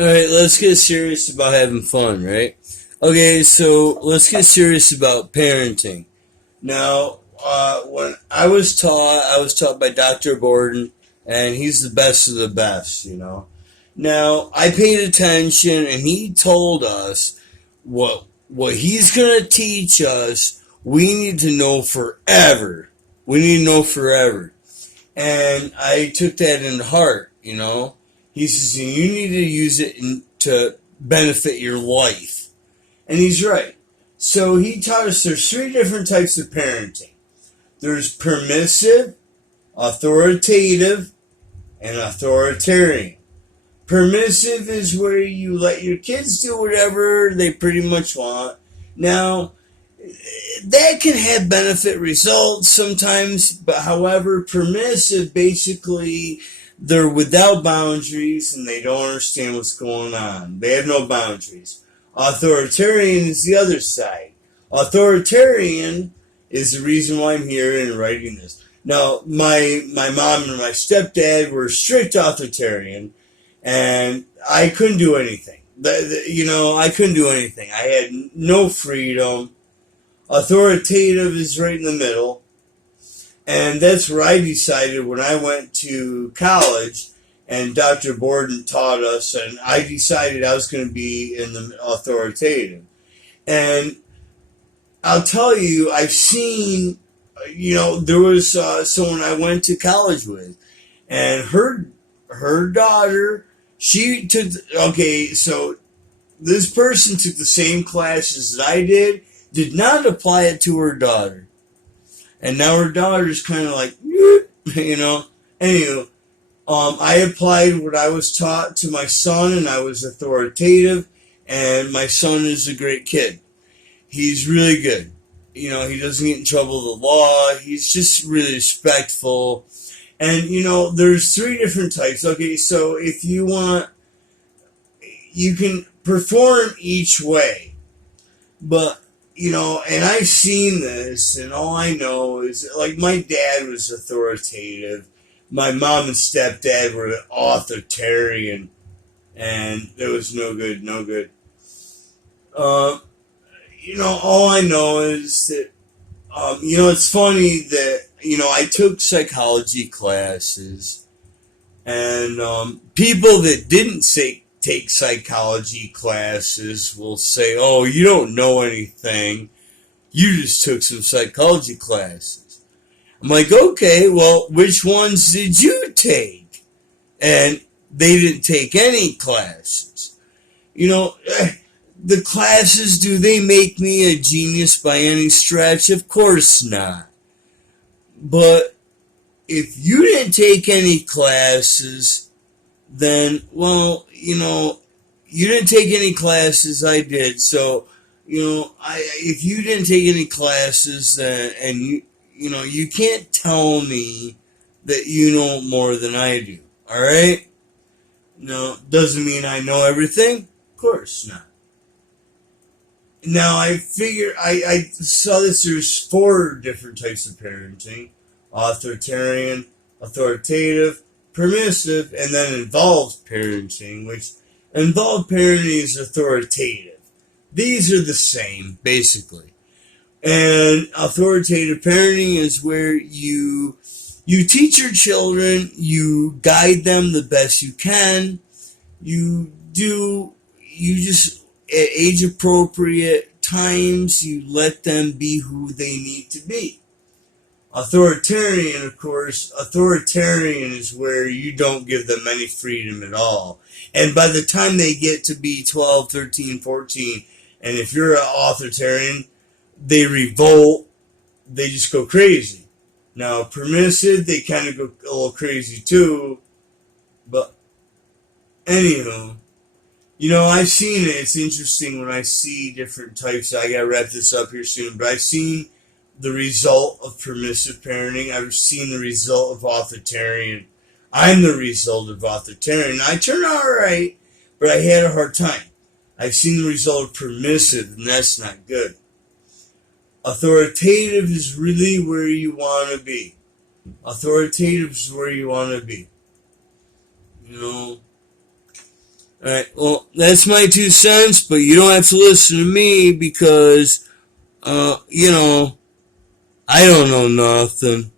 Alright, let's get serious about having fun, right? Okay, so let's get serious about parenting. Now, when I was taught by Dr. Borden, and he's the best of the best, you know. Now, I paid attention, and he told us what he's going to teach us, we need to know forever. We need to know forever. And I took that in heart, you know. He says, you need to use it to benefit your life. And he's right. So he taught us there's three different types of parenting. There's permissive, authoritative, and authoritarian. Permissive is where you let your kids do whatever they pretty much want. Now, that can have benefit results sometimes, but however, permissive, basically, they're without boundaries and they don't understand what's going on. They have no boundaries. Authoritarian is the other side. Authoritarian is the reason why I'm here and writing this. Now, my mom and my stepdad were strict authoritarian, and I couldn't do anything. I couldn't do anything. I had no freedom. Authoritative is right in the middle. And that's where I decided when I went to college and Dr. Borden taught us, and I decided I was going to be in the authoritative. And I'll tell you, I've seen, there was someone I went to college with, and her daughter, so this person took the same classes that I did not apply it to her daughter. And now her daughter's kind of like, Anywho, I applied what I was taught to my son, and I was authoritative, and my son is a great kid. He's really good. He doesn't get in trouble with the law. He's just really respectful. And, there's three different types. Okay, so if you want, you can perform each way. But, and I've seen this, and all I know is, like, my dad was authoritative. My mom and stepdad were authoritarian, and it was no good. All I know is that, it's funny that, I took psychology classes, and people that didn't take psychology classes will say, oh, you don't know anything. You just took some psychology classes. I'm like, okay, well, which ones did you take? And they didn't take any classes. The classes, do they make me a genius by any stretch? Of course not. But if you didn't take any classes, then, well, you didn't take any classes, I did. So, if you didn't take any classes, and you can't tell me that you know more than I do. All right? No, doesn't mean I know everything. Of course not. Now, I figure, I saw this, there's four different types of parenting. Authoritarian, authoritative, permissive, and then involved parenting, which involved parenting is authoritative. These are the same, basically. And authoritative parenting is where you teach your children, you guide them the best you can, you just, at age appropriate times, you let them be who they need to be. Authoritarian is where you don't give them any freedom at all. And by the time they get to be 12, 13, 14, and if you're an authoritarian, they revolt, they just go crazy. Now, permissive, they kind of go a little crazy too, but anywho, I've seen it. It's interesting when I see different types. I gotta wrap this up here soon, but I've seen the result of permissive parenting. I've seen the result of authoritarian. I'm the result of authoritarian. I turned out all right, but I had a hard time. I've seen the result of permissive, and that's not good. Authoritative is really where you want to be. Authoritative is where you want to be. Alright, well, that's my 2 cents, but you don't have to listen to me because, you know, I don't know nothing.